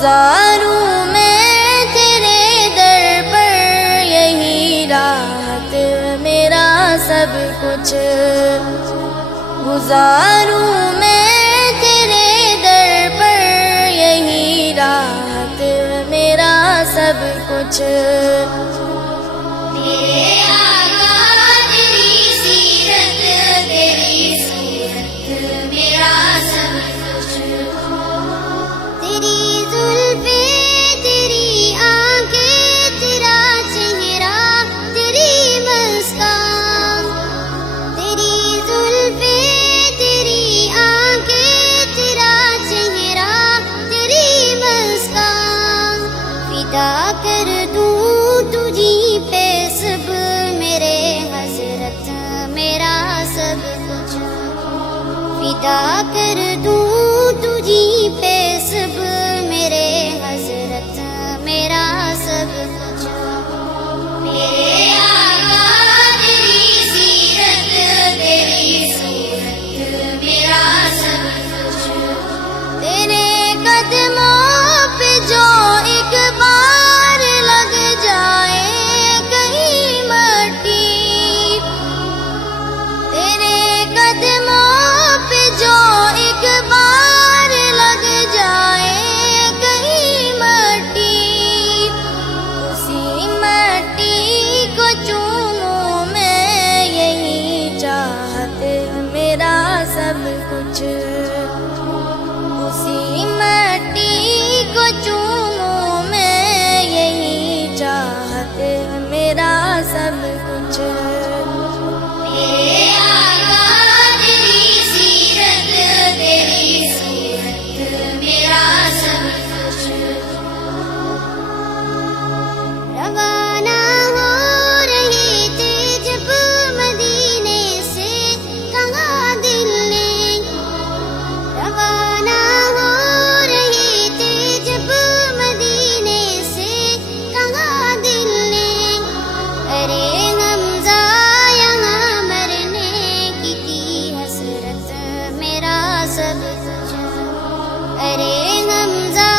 گزاروں میں تیرے در پر یہی راحت میرا سب کچھ، گزاروں میں تیرے در پر یہی راحت میرا سب کچھ۔ میرے آقا تیری سیرت تیری صورت میرا سب کچھ، تیری زلفیں تیری آنکھیں تیرا چہرہ تیری مسکان، تیری زلفیں تیری آنکھیں تیرا چہرہ تیری مسکان، فدا کر دوں تجھی پہ سب میرے حضرت میرا سب کچھ، فدا کر دوں تجھی پہ سب میرے حضرت میرا سب کچھ۔ میرے آقا تیری سیرت تیری صورت میرا سب کچھ، تیرے قدموں پہ جو ایک بار لگ جائے کہیں مٹی، تیرے قدموں پہ جو ایک بار لگ جائے کہیں مٹی، اسی مٹی کو چوموں میں یہی چاہت میرا سب کچھ، اسی مٹی کو چوموں میں یہی چاہت میرا سب کچھ۔ میرے آقا تیری سیرت تیری صورت میرا سب کچھ، روانہ ہو رہے تھے جب مدینے سے کہاں دل نے، روانہ ہو رہے تھے جب مدینے سے کہاں دل نے، ارے حمزہ یہاں مرنے کی تھی حسرت میرا سب کچھ، ارے حمزہ